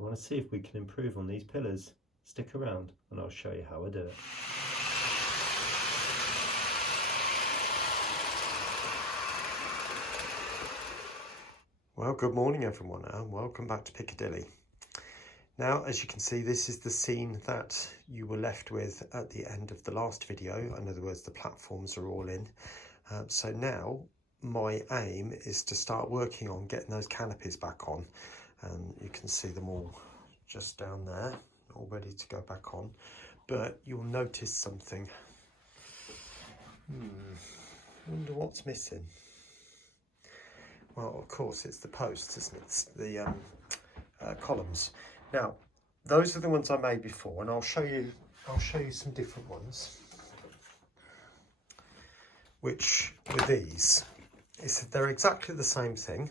You want to see if we can improve on these pillars? Stick around and I'll show you how I do it. Well, good morning everyone and welcome back to Piccadilly. Now, as you can see, this is the scene that you were left with at the end of the last video. In other words, the platforms are all in. So now my aim is to start working on getting those canopies back on. You can see them all just down there, all ready to go back on. But you'll notice something. Wonder what's missing. Well, of course, it's the posts, isn't it? It's the columns. Now, those are the ones I made before, and I'll show you some different ones. Which with these, they're exactly the same thing.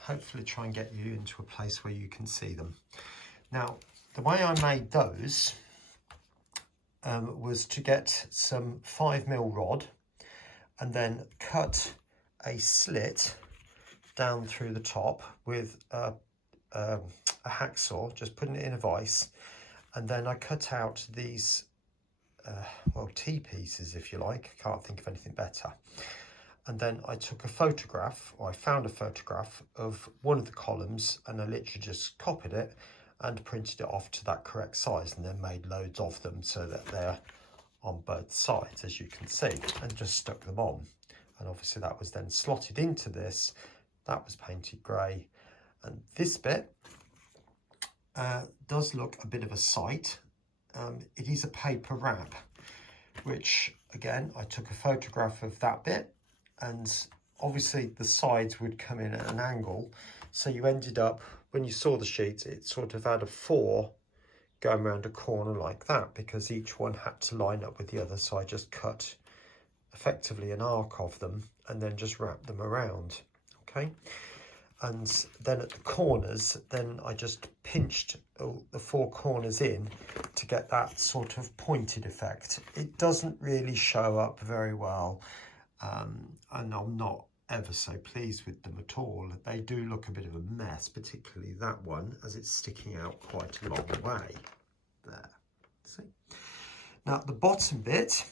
Hopefully, try and get you into a place where you can see them. Now, the way I made those was to get some 5mm rod, and then cut a slit down through the top with a hacksaw, just putting it in a vise, and then I cut out these well, T-pieces, if you like. I can't think of anything better. And then I took a photograph, or I found a photograph of one of the columns, and I literally just copied it and printed it off to that correct size, and then made loads of them so that they're on both sides, as you can see, and just stuck them on. And obviously that was then slotted into this. That was painted grey. And this bit does look a bit of a sight. It is a paper wrap, which again, I took a photograph of that bit, and obviously the sides would come in at an angle. So you ended up, when you saw the sheet, it sort of had a 4 going around a corner like that, because each one had to line up with the other. So I just cut effectively an arc of them and then just wrap them around. Okay. And then at the corners, then I just pinched the 4 corners in to get that sort of pointed effect. It doesn't really show up very well, and I'm not ever so pleased with them at all. They do look a bit of a mess, particularly that one, as it's sticking out quite a long way. There, see? Now the bottom bit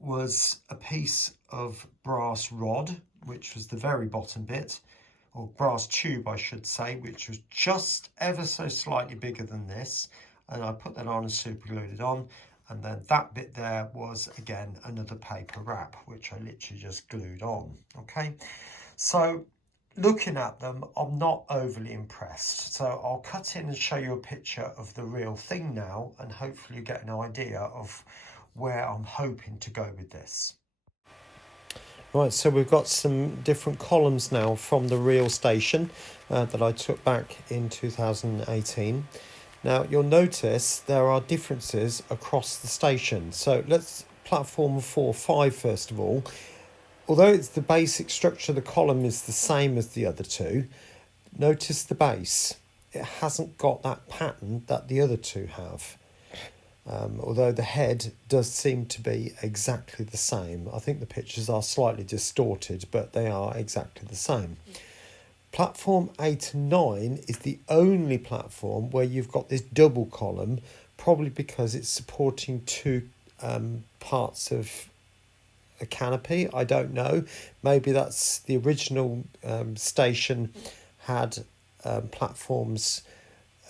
was a piece of brass rod, which was the very bottom bit, or brass tube I should say, which was just ever so slightly bigger than this, and I put that on and super glued it on. And then that bit there was again another paper wrap, which I literally just glued on. Okay, so looking at them, I'm not overly impressed, so I'll cut in and show you a picture of the real thing now, and hopefully you get an idea of where I'm hoping to go with this. Right, so we've got some different columns now from the real station that I took back in 2018. Now you'll notice there are differences across the station. So let's platform 4-5 first of all. Although it's the basic structure of the column is the same as the other two, notice the base. It hasn't got that pattern that the other two have. Although the head does seem to be exactly the same. I think the pictures are slightly distorted, but they are exactly the same. Platform 8 and 9 is the only platform where you've got this double column, probably because it's supporting 2 parts of a canopy. I don't know. Maybe that's the original station had platforms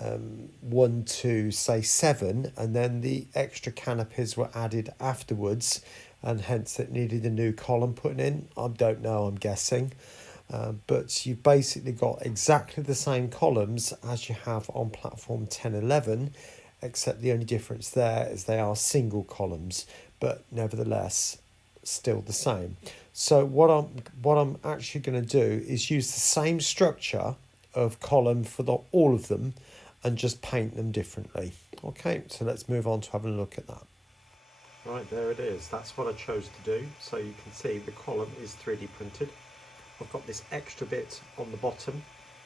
1 to say 7, and then the extra canopies were added afterwards, and hence it needed a new column put in. I don't know, I'm guessing. But you've basically got exactly the same columns as you have on platform 10-11, except the only difference there is they are single columns, but nevertheless still the same. So what I'm actually going to do is use the same structure of column for all of them and just paint them differently. Okay, so let's move on to having a look at that. Right, there it is. That's what I chose to do. So you can see the column is 3D printed. I've got this extra bit on the bottom,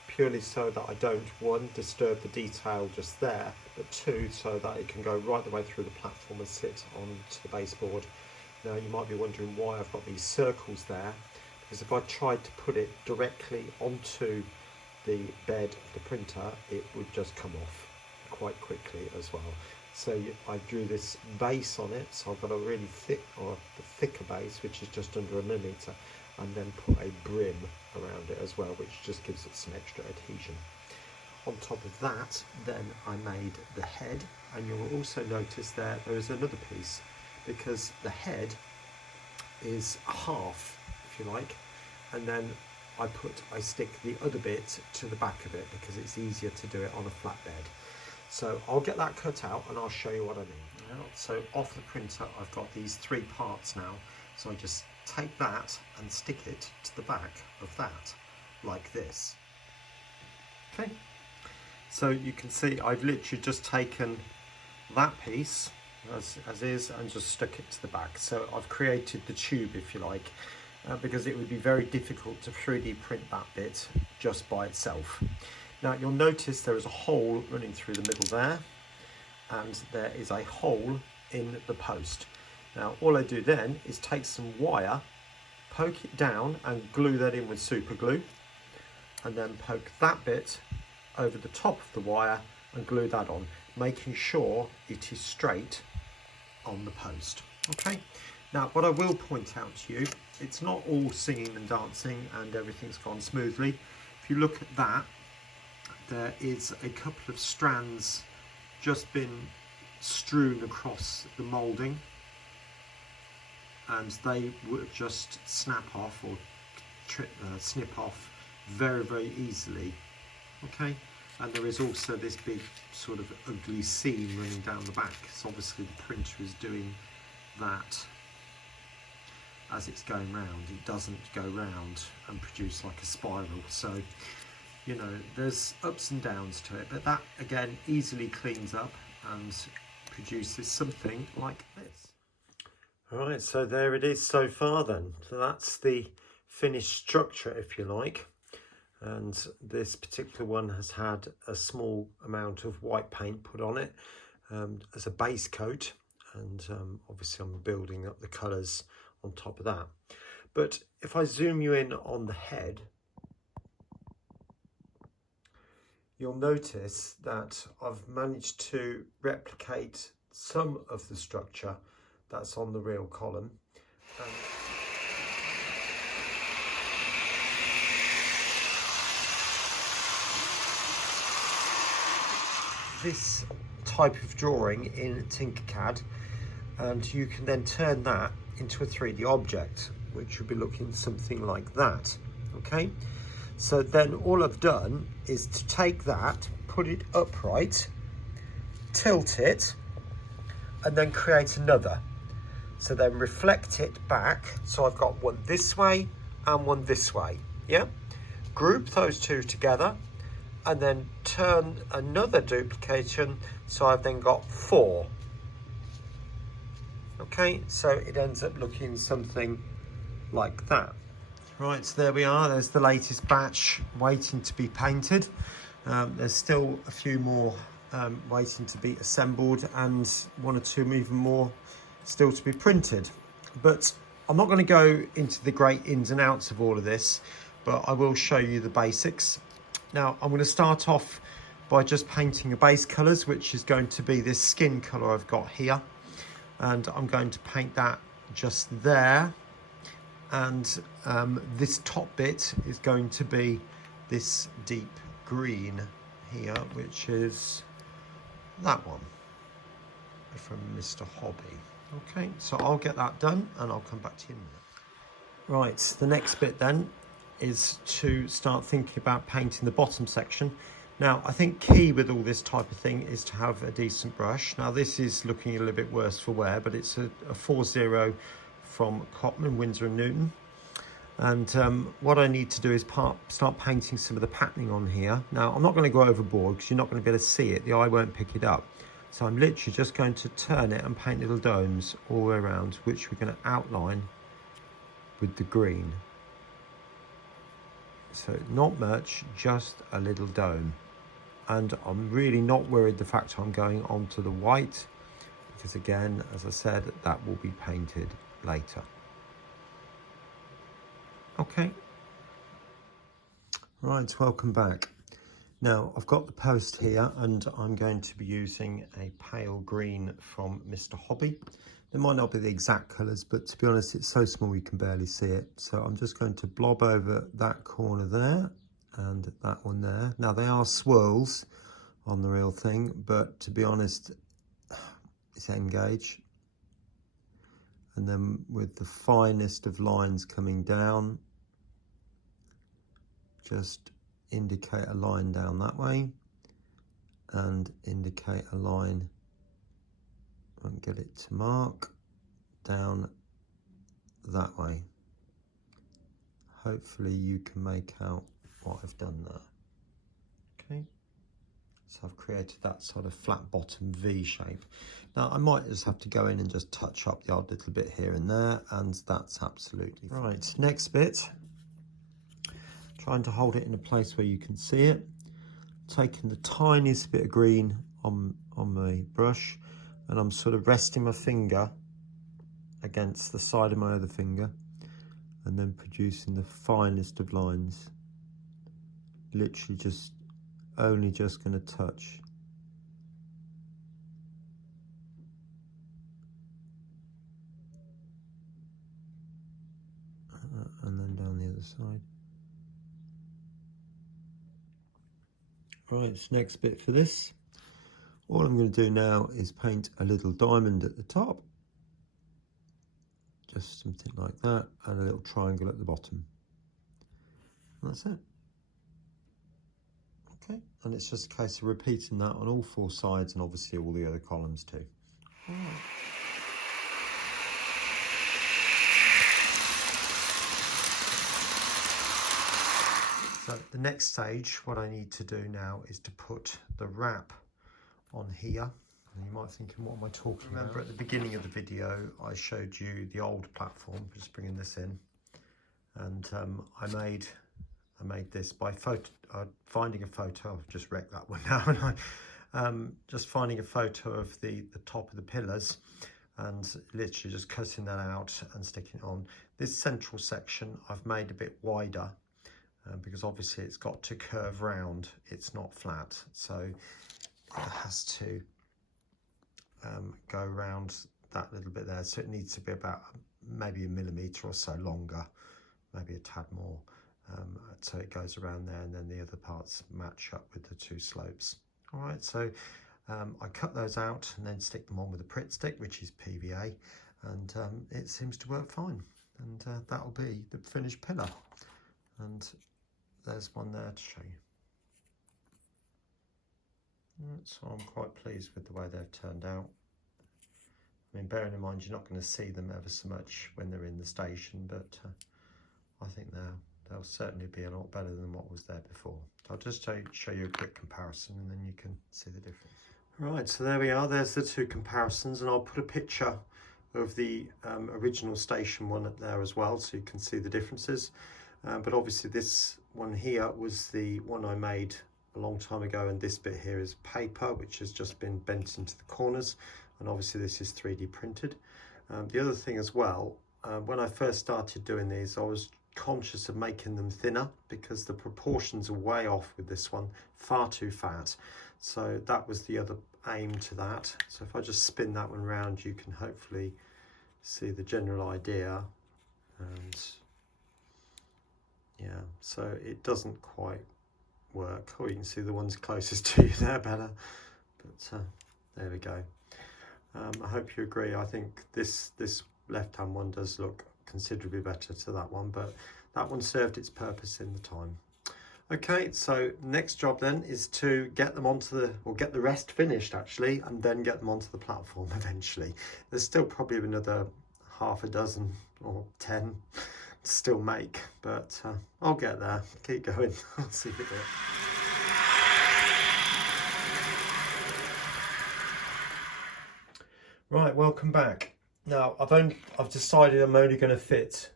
purely so that I don't, 1, disturb the detail just there, but 2, so that it can go right the way through the platform and sit onto the baseboard. Now you might be wondering why I've got these circles there, because if I tried to put it directly onto the bed of the printer, it would just come off quite quickly as well. So I drew this base on it, so I've got a really thick, or the thicker base, which is just under 1 millimetre, and then put a brim around it as well, which just gives it some extra adhesion. On top of that, then I made the head, and you'll also notice there is another piece, because the head is half, if you like, and then I stick the other bit to the back of it because it's easier to do it on a flat bed. So I'll get that cut out and I'll show you what I mean. So off the printer, I've got these 3 parts now. So I just take that and stick it to the back of that, like this. Okay. So you can see I've literally just taken that piece as is and just stuck it to the back. So I've created the tube, if you like, because it would be very difficult to 3D print that bit just by itself. Now you'll notice there is a hole running through the middle there, and there is a hole in the post. Now all I do then is take some wire, poke it down and glue that in with super glue, and then poke that bit over the top of the wire and glue that on, making sure it is straight on the post. Okay. Now, what I will point out to you, it's not all singing and dancing and everything's gone smoothly. If you look at that, there is a couple of strands just been strewn across the moulding, and they would just snap off or snip off very, very easily. Okay, and there is also this big sort of ugly seam running down the back. So obviously the printer is doing that as it's going round. It doesn't go round and produce like a spiral. So, you know, there's ups and downs to it, but that again easily cleans up and produces something like this. All right, so there it is so far then. So that's the finished structure, if you like. And this particular one has had a small amount of white paint put on it as a base coat. And obviously I'm building up the colours on top of that. But if I zoom you in on the head, you'll notice that I've managed to replicate some of the structure that's on the real column. This type of drawing in Tinkercad, and you can then turn that into a 3D object, which would be looking something like that. Okay, so then all I've done is to take that, put it upright, tilt it, and then create another. So then reflect it back. So I've got one this way and one this way. Yeah, group those two together and then turn another duplication. So I've then got 4. Okay, so it ends up looking something like that. Right, so there we are. There's the latest batch waiting to be painted. There's still a few more waiting to be assembled, and 1 or 2 even more still to be printed. But I'm not going to go into the great ins and outs of all of this, but I will show you the basics. Now, I'm going to start off by just painting the base colours, which is going to be this skin colour I've got here. And I'm going to paint that just there. And this top bit is going to be this deep green here, which is that one from Mr. Hobby. Okay, so I'll get that done and I'll come back to you in a minute. Right, the next bit then is to start thinking about painting the bottom section. Now, I think key with all this type of thing is to have a decent brush. Now, this is looking a little bit worse for wear, but it's a 4-0 from Cotman, Winsor & Newton. And what I need to do is start painting some of the patterning on here. Now, I'm not going to go overboard because you're not going to be able to see it. The eye won't pick it up. So I'm literally just going to turn it and paint little domes all the way around, which we're going to outline with the green. So not much, just a little dome. And I'm really not worried the fact I'm going onto the white, because again, as I said, that will be painted later. Okay. Right, welcome back. Now I've got the post here and I'm going to be using a pale green from Mr. Hobby. It might not be the exact colours, but to be honest, it's so small you can barely see it. So I'm just going to blob over that corner there and that one there. Now they are swirls on the real thing, but to be honest, it's N-gauge. And then with the finest of lines coming down, just indicate a line down that way and indicate a line and get it to mark down that way. Hopefully you can make out what I've done there. Okay, so I've created that sort of flat bottom V shape. Now I might just have to go in and just touch up the odd little bit here and there, and that's absolutely fine. Right, next bit, trying to hold it in a place where you can see it, taking the tiniest bit of green on my brush, and I'm sort of resting my finger against the side of my other finger and then producing the finest of lines. Literally just only just going to touch. And then down the other side. Right, so next bit for this. All I'm going to do now is paint a little diamond at the top. Just something like that, and a little triangle at the bottom. And that's it. Okay, and it's just a case of repeating that on all four sides and obviously all the other columns too. All right. So the next stage, what I need to do now is to put the wrap on here. And you might be thinking, what am I talking about? Remember at the beginning of the video, I showed you the old platform, just bringing this in. And I made this by finding a photo. I've just wrecked that one now, and just finding a photo of the top of the pillars and literally just cutting that out and sticking it on. This central section I've made a bit wider because obviously it's got to curve round. It's not flat, so it has to go around that little bit there. So it needs to be about maybe a millimetre or so longer, maybe a tad more. So it goes around there, and then the other parts match up with the two slopes. All right, so I cut those out and then stick them on with a Pritt stick, which is PVA, and it seems to work fine. And that'll be the finished pillar. And there's one there to show you. So I'm quite pleased with the way they've turned out. I mean, bearing in mind you're not going to see them ever so much when they're in the station, but I think they'll certainly be a lot better than what was there before. So I'll just show you a quick comparison and then you can see the difference. Right, so there we are, there's the two comparisons, and I'll put a picture of the original station one up there as well so you can see the differences. But obviously this one here was the one I made a long time ago, and this bit here is paper which has just been bent into the corners, and obviously this is 3D printed. The other thing as well, when I first started doing these, I was conscious of making them thinner because the proportions are way off with this one, far too fat. So that was the other aim to that. So if I just spin that one round, you can hopefully see the general idea. And yeah, so it doesn't quite work. Or you can see the ones closest to you there better, but there we go. I hope you agree. I think this left hand one does look considerably better to that one, but that one served its purpose in the time. Okay, so next job then is to get them onto the, or get the rest finished actually, and then get them onto the platform eventually. There's still probably another half a dozen or 10 to still make, but I'll get there. Keep going. I'll see you there. Right, welcome back. Now I've decided I'm only going to fit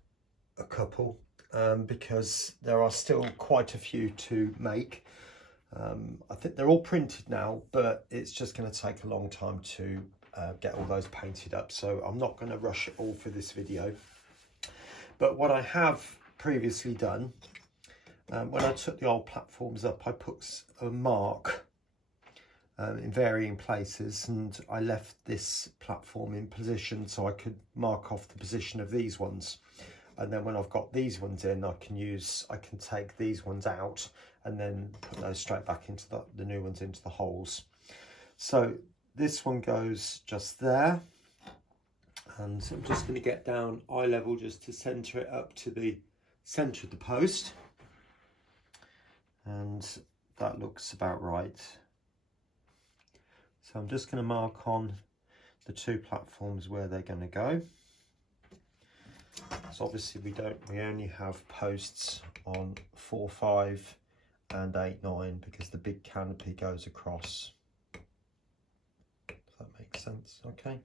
a couple because there are still quite a few to make. I think they're all printed now, but it's just going to take a long time to get all those painted up, so I'm not going to rush it all for this video. But what I have previously done When I took the old platforms up, I put a mark in varying places, and I left this platform in position so I could mark off the position of these ones. And then when I've got these ones in, I can take these ones out and then put those straight back into the new ones into the holes. So this one goes just there, and I'm just going to get down eye level just to centre it up to the centre of the post, and that looks about right. So I'm just going to mark on the two platforms where they're going to go. So obviously we only have posts on 4, 5 and 8, 9 because the big canopy goes across. If that makes sense, okay.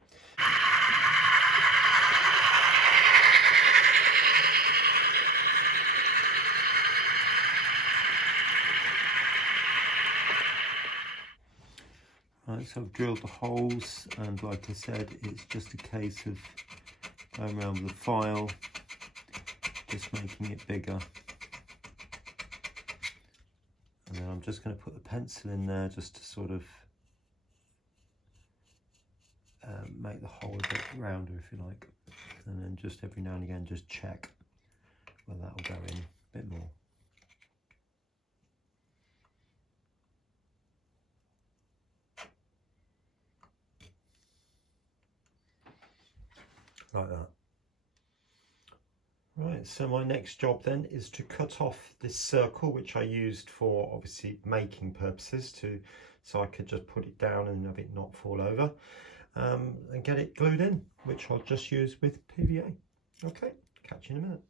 Right, so I've drilled the holes, and like I said, it's just a case of going around with the file, just making it bigger. And then I'm just going to put the pencil in there just to sort of make the hole a bit rounder, if you like. And then just every now and again just check where that will go in a bit more. Like that. Right, so my next job then is to cut off this circle, which I used for obviously making purposes, so I could just put it down and have it not fall over, and get it glued in, which I'll just use with PVA. Okay, catch you in a minute.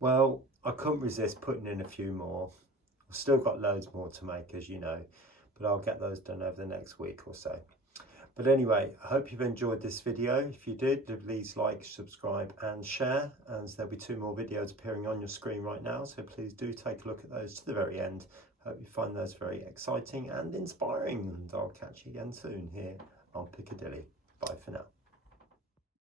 Well, I couldn't resist putting in a few more. I've still got loads more to make, as you know, but I'll get those done over the next week or so. But anyway, I hope you've enjoyed this video. If you did, please like, subscribe and share. And there'll be 2 more videos appearing on your screen right now. So please do take a look at those to the very end. Hope you find those very exciting and inspiring. And I'll catch you again soon here on Piccadilly. Bye for now.